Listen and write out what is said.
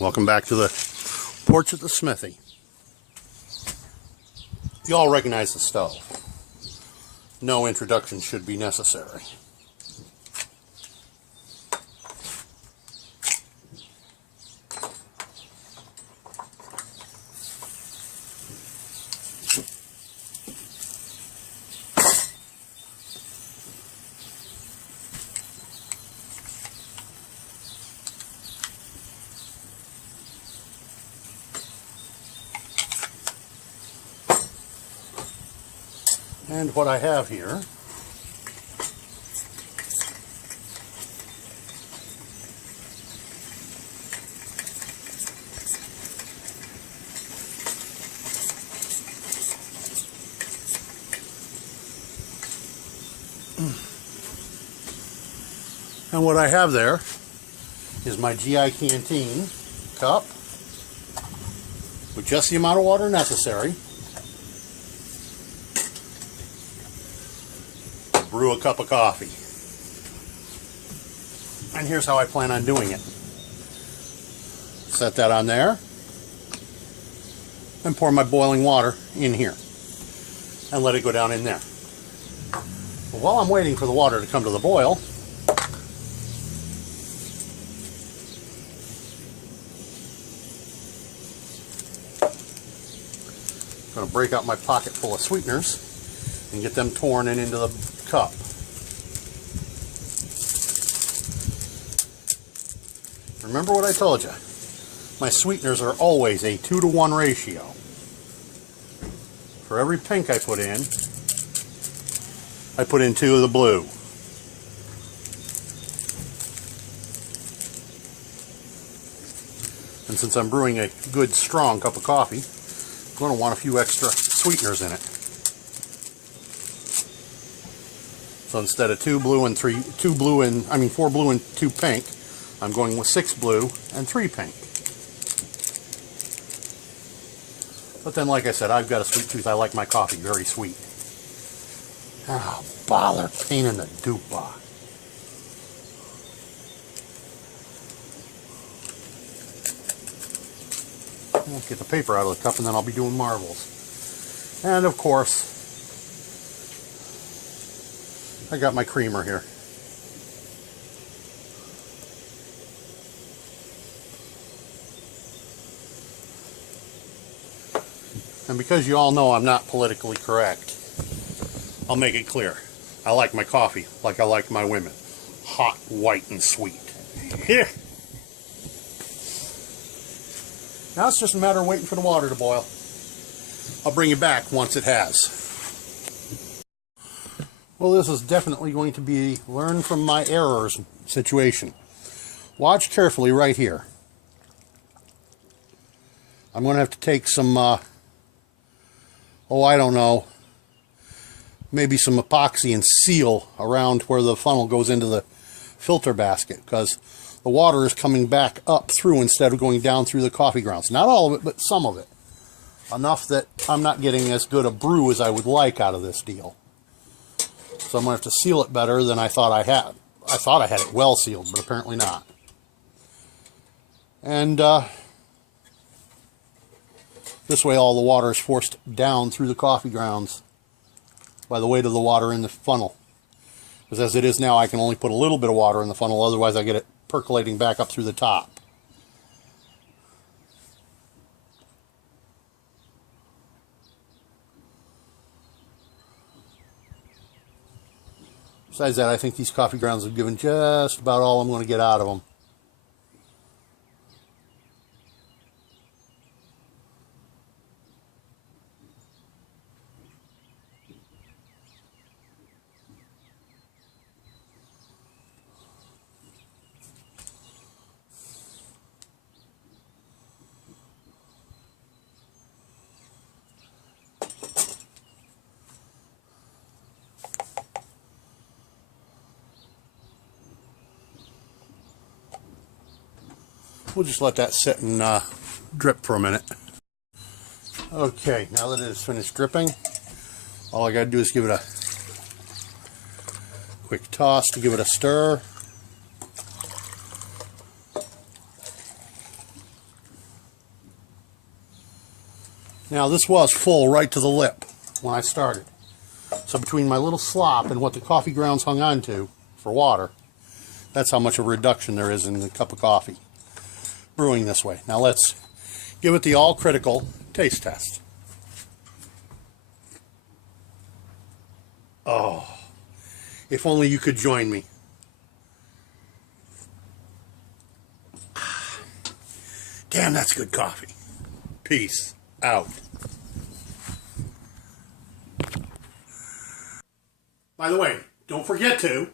Welcome back to the porch at the smithy. You all recognize the stove. No introduction should be necessary. And what I have here there is my GI Canteen cup with just the amount of water necessary. Brew a cup of coffee. And here's how I plan on doing it. Set that on there and pour my boiling water in here and let it go down in there. But while I'm waiting for the water to come to the boil, I'm going to break out my pocket full of sweeteners and get them torn and into the cup. Remember what I told you. My sweeteners are always a 2-to-1 ratio. For every pink I put in 2 of the blue. And since I'm brewing a good strong cup of coffee, I'm going to want a few extra sweeteners in it. So instead of 4 blue and 2 pink, I'm going with 6 blue and 3 pink. But then, like I said, I've got a sweet tooth. I like my coffee very sweet. Oh, bother, pain in the dupa. I'll get the paper out of the cup and then I'll be doing marbles. And of course, I got my creamer here. And because you all know I'm not politically correct, I'll make it clear. I like my coffee like I like my women. Hot, white, and sweet. Here. Now it's just a matter of waiting for the water to boil. I'll bring you back once it has. Well, this is definitely going to be learn from my errors situation. Watch carefully right here. I'm going to have to take some, I don't know, maybe some epoxy and seal around where the funnel goes into the filter basket, because the water is coming back up through instead of going down through the coffee grounds. Not all of it, but some of it. Enough that I'm not getting as good a brew as I would like out of this deal. So I'm going to have to seal it better than I thought I had. I thought I had it well sealed, but apparently not. And this way all the water is forced down through the coffee grounds by the weight of the water in the funnel. Because as it is now, I can only put a little bit of water in the funnel, otherwise I get it percolating back up through the top. Besides that, I think these coffee grounds have given just about all I'm going to get out of them. We'll just let that sit and drip for a minute. Okay, now that it is finished dripping, all I got to do is give it a quick toss to give it a stir. Now this was full right to the lip when I started. So between my little slop and what the coffee grounds hung on to for water, that's how much of a reduction there is in the cup of coffee brewing this way. Now let's give it the all-critical taste test. Oh, if only you could join me. Damn, that's good coffee. Peace out. By the way, don't forget to